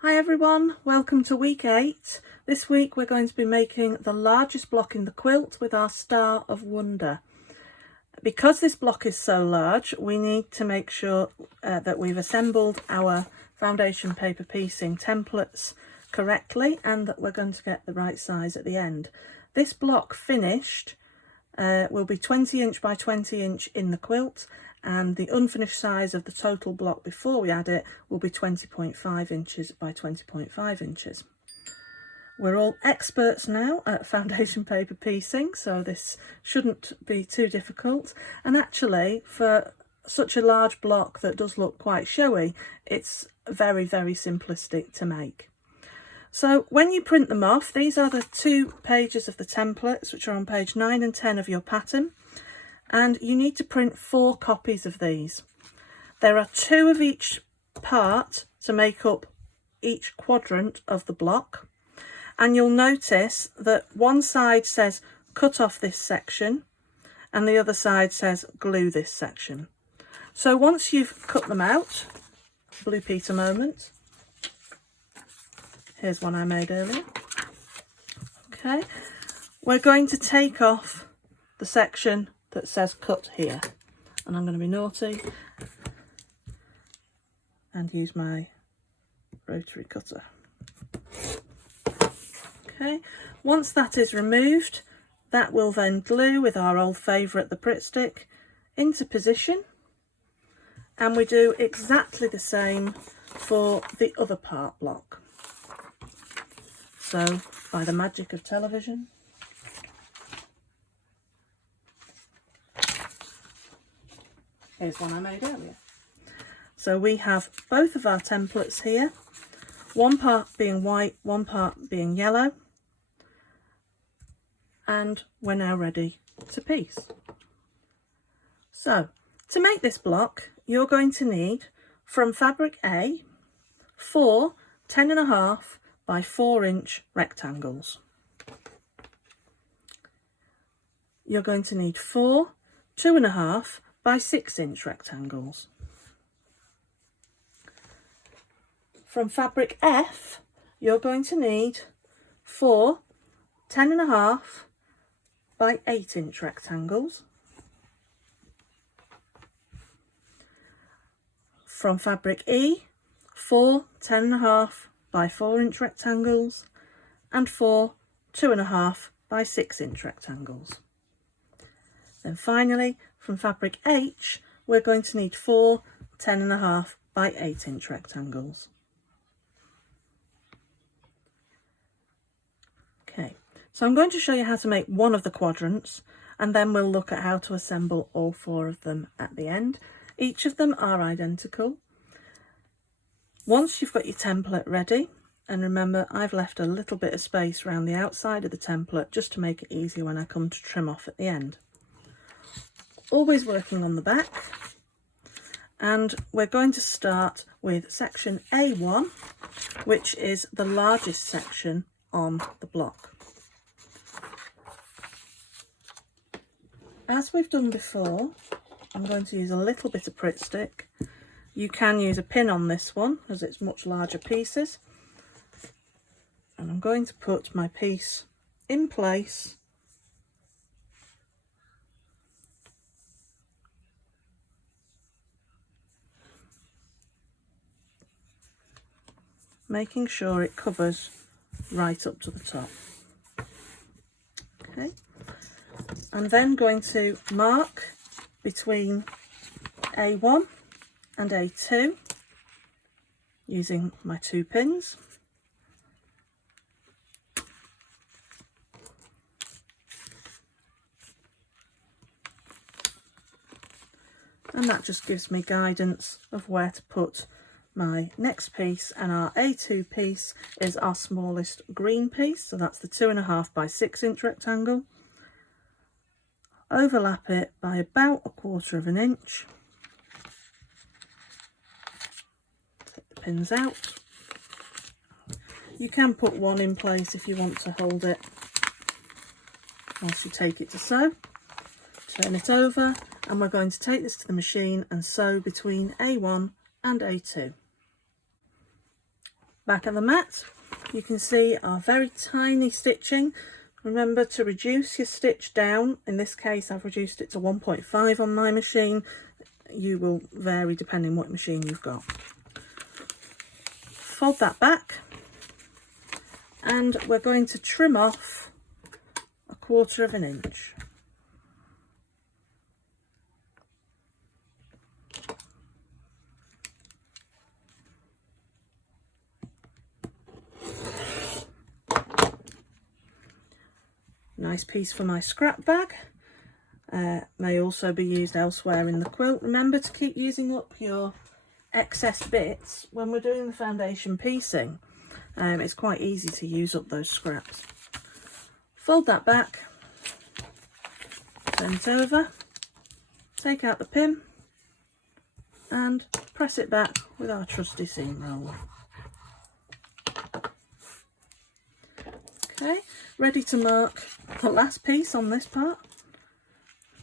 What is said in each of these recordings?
Hi everyone, welcome to week 8. This week we're going to be making the largest block in the quilt with our Star of Wonder. Because this block is so large, we need to make sure that we've assembled our foundation paper piecing templates correctly and that we're going to get the right size at the end. This block finished will be 20 inch by 20 inch in the quilt, and the unfinished size of the total block before we add it will be 20.5 inches by 20.5 inches. We're all experts now at foundation paper piecing, so this shouldn't be too difficult. And actually, for such a large block that does look quite showy, it's very, very simplistic to make. So when you print them off, these are the 2 pages of the templates, which are on page 9 and 10 of your pattern. And you need to print 4 copies of these. There are 2 of each part to make up each quadrant of the block. And you'll notice that one side says cut off this section and the other side says glue this section. So once you've cut them out, Blue Peter moment. Here's one I made earlier. Okay, we're going to take off the section that says cut here, and I'm going to be naughty and use my rotary cutter. Okay, once that is removed, that will then glue with our old favourite, the Pritt stick, into position, and we do exactly the same for the other part block. So by the magic of television, here's one I made earlier. So we have both of our templates here, one part being white, one part being yellow, and we're now ready to piece. So to make this block, you're going to need from fabric A 4 10.5 by 4 inch rectangles. You're going to need 4 2.5 by 6 inch rectangles. From fabric F, you're going to need 4 10.5 by 8 inch rectangles. From fabric E, 4 10.5 by 4 inch rectangles and 4 2.5 by 6 inch rectangles. Then finally, from fabric H, we're going to need 4 10.5 by 8 inch rectangles. Okay, so I'm going to show you how to make one of the quadrants, and then we'll look at how to assemble all 4 of them at the end. Each of them are identical. Once you've got your template ready, and remember I've left a little bit of space around the outside of the template just to make it easier when I come to trim off at the end. Always working on the back, and we're going to start with section A1, which is the largest section on the block. As we've done before, I'm going to use a little bit of Pritt stick. You can use a pin on this one as it's much larger pieces, and I'm going to put my piece in place making sure it covers right up to the top. Okay, I'm then going to mark between A1 and A2 using my 2 pins. And that just gives me guidance of where to put my next piece, and our A2 piece is our smallest green piece, so that's the 2.5 by 6 inch rectangle. Overlap it by about 1/4 inch. Take the pins out. You can put one in place if you want to hold it whilst you take it to sew. Turn it over, and we're going to take this to the machine and sew between A1 and A2. Back at the mat, you can see our very tiny stitching. Remember to reduce your stitch down. In this case, I've reduced it to 1.5 on my machine. You will vary depending what machine you've got. Fold that back, and we're going to trim off 1/4 of an inch. Nice piece for my scrap bag. May also be used elsewhere in the quilt. Remember to keep using up your excess bits when we're doing the foundation piecing. It's quite easy to use up those scraps. Fold that back, turn it over, take out the pin and press it back with our trusty seam roller. Okay, ready to mark the last piece on this part.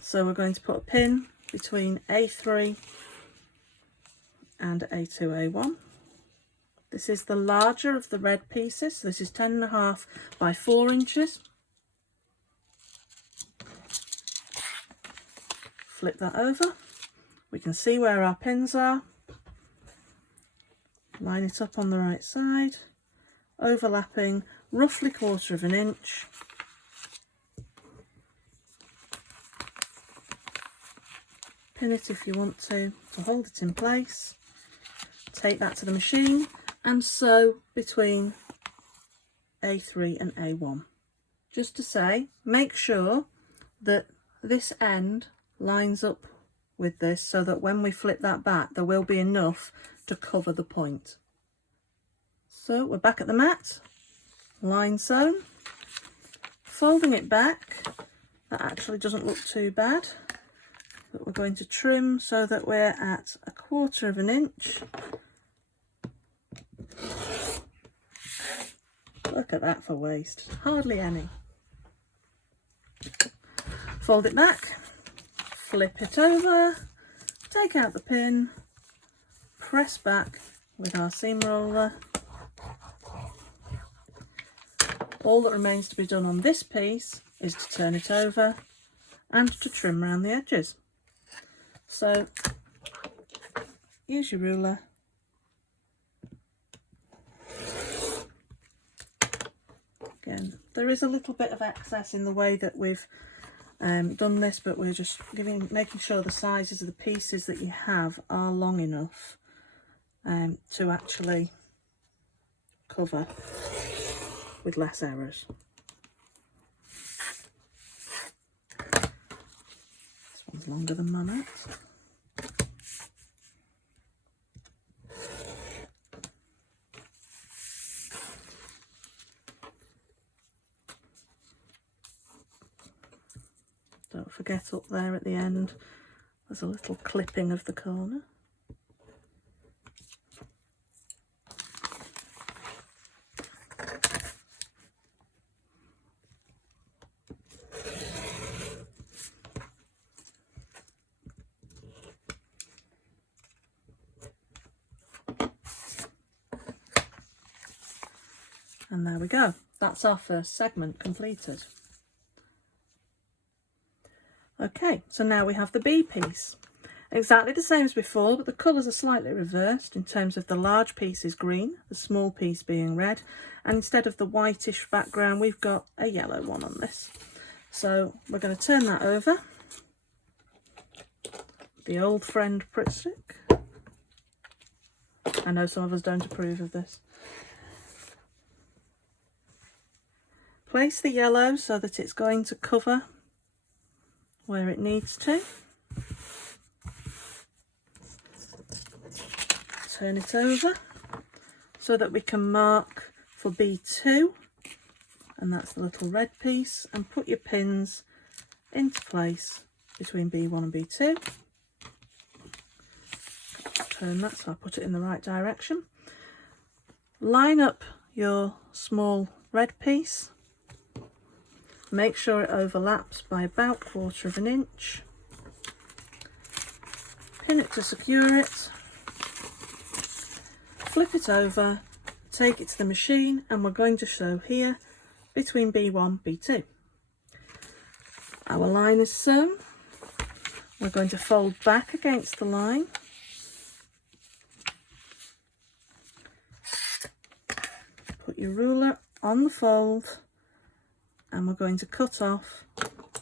So we're going to put a pin between A3 and A2, A1. This is the larger of the red pieces. This is 10.5 by 4 inches. Flip that over. We can see where our pins are. Line it up on the right side, overlapping roughly 1/4 of an inch. Pin it if you want to hold it in place. Take that to the machine and sew between A3 and A1. Just to say, make sure that this end lines up with this so that when we flip that back there will be enough to cover the point. So we're back at the mat, line sewn, folding it back. That actually doesn't look too bad, but we're going to trim so that we're at 1/4 of an inch. Look at that for waste, hardly any. Fold it back, flip it over, take out the pin, press back with our seam roller. All that remains to be done on this piece is to turn it over and to trim around the edges. So use your ruler, again there is a little bit of excess in the way that we've done this, but we're just making sure the sizes of the pieces that you have are long enough to actually cover with less errors. This one's longer than my mat. Don't forget up there at the end, there's a little clipping of the corner. And there we go, that's our first segment completed. Okay, so now we have the B piece. Exactly the same as before, but the colours are slightly reversed in terms of the large piece is green, the small piece being red, and instead of the whitish background we've got a yellow one on this. So we're going to turn that over. The old friend Pritt Stick. I know some of us don't approve of this. Place the yellow so that it's going to cover where it needs to. Turn it over so that we can mark for B2, and that's the little red piece, and put your pins into place between B1 and B2. Turn that so I put it in the right direction. Line up your small red piece. Make sure it overlaps by about 1/4 of an inch. Pin it to secure it. Flip it over, take it to the machine, and we're going to sew here between B1, B2. Our line is sewn. We're going to fold back against the line. Put your ruler on the fold, and we're going to cut off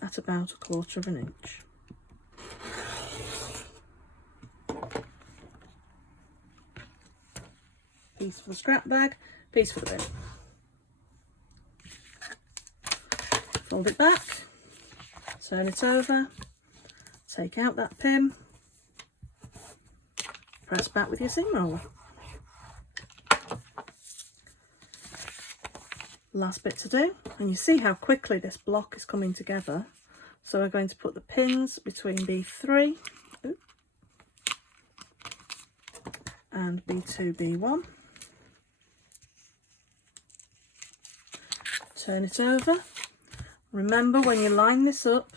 at about 1/4 inch. Piece for the scrap bag, piece for the bin. Fold it back, turn it over, take out that pin, press back with your seam roller. Last bit to do, and you see how quickly this block is coming together. So we're going to put the pins between B3 and B2, B1. Turn it over. Remember, when you line this up,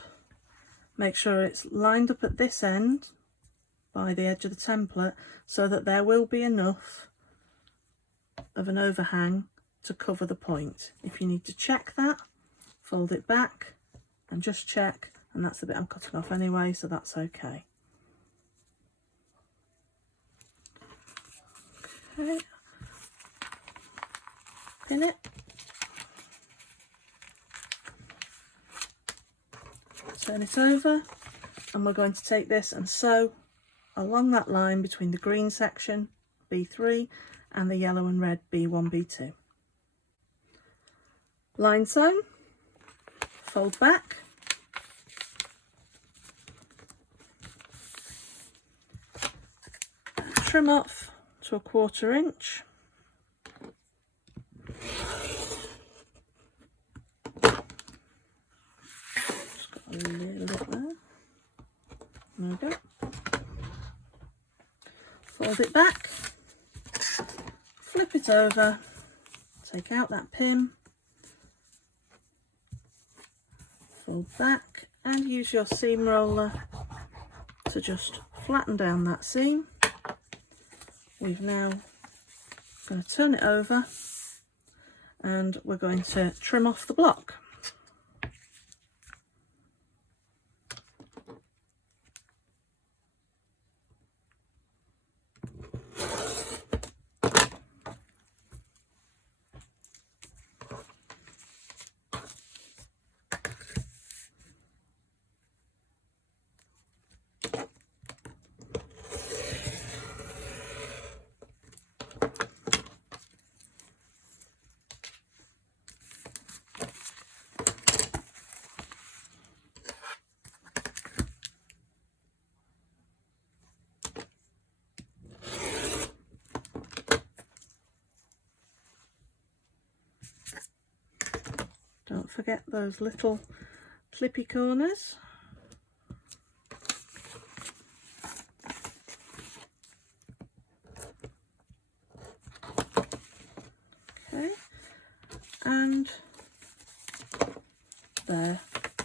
make sure it's lined up at this end by the edge of the template, so that there will be enough of an overhang to cover the point. If you need to check that, fold it back and just check, and that's the bit I'm cutting off anyway, so that's okay. Okay, pin it, turn it over, and we're going to take this and sew along that line between the green section B3 and the yellow and red B1, B2. Line sewn, fold back, trim off to 1/4 inch. Just got a little bit there. There we go. Fold it back, flip it over, take out that pin, fold back, and use your seam roller to just flatten down that seam. We've now going to turn it over, and we're going to trim off the block. Don't forget those little clippy corners. Okay, and there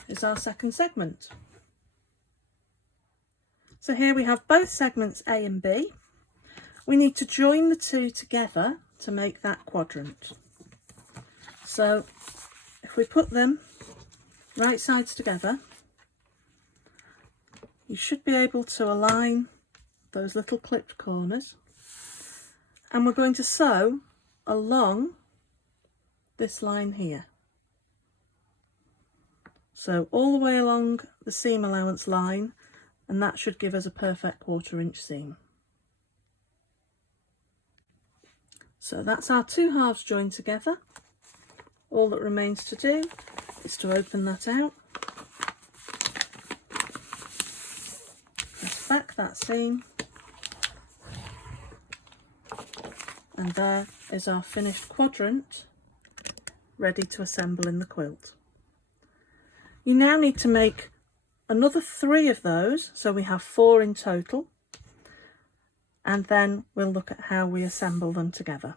is our second segment. So here we have both segments A and B. We need to join the two together to make that quadrant. So if we put them right sides together, you should be able to align those little clipped corners, and we're going to sew along this line here. So all the way along the seam allowance line, and that should give us a perfect 1/4 inch seam. So that's our two halves joined together. All that remains to do is to open that out, press back that seam, and there is our finished quadrant ready to assemble in the quilt. You now need to make another 3 of those, so we have 4 in total, and then we'll look at how we assemble them together.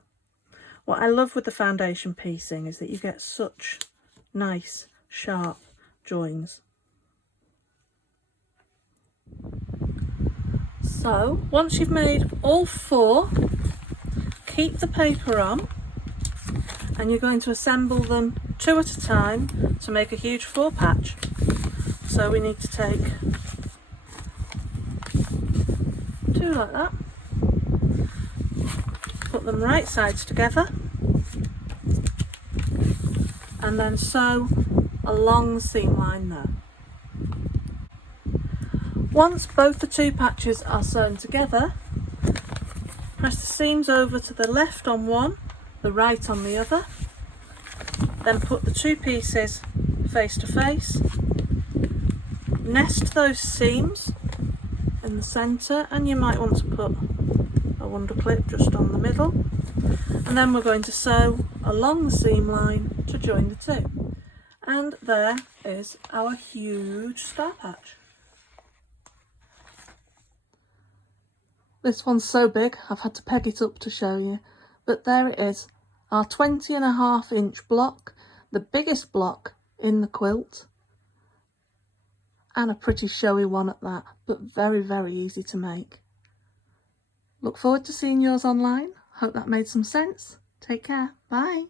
What I love with the foundation piecing is that you get such nice sharp joins. So once you've made all 4, keep the paper on and you're going to assemble them 2 at a time to make a huge 4 patch. So we need to take 2 like that, put them right sides together, and then sew a long seam line there. Once both the 2 patches are sewn together, press the seams over to the left on one, the right on the other, then put the 2 pieces face to face, nest those seams in the centre, and you might want to put a wonder clip just on the middle, and then we're going to sew along the seam line to join the 2. And there is our huge star patch. This one's so big I've had to peg it up to show you, but there it is, our 20.5-inch block, the biggest block in the quilt, and a pretty showy one at that, but very, very easy to make. Look forward to seeing yours online. Hope that made some sense. Take care. Bye.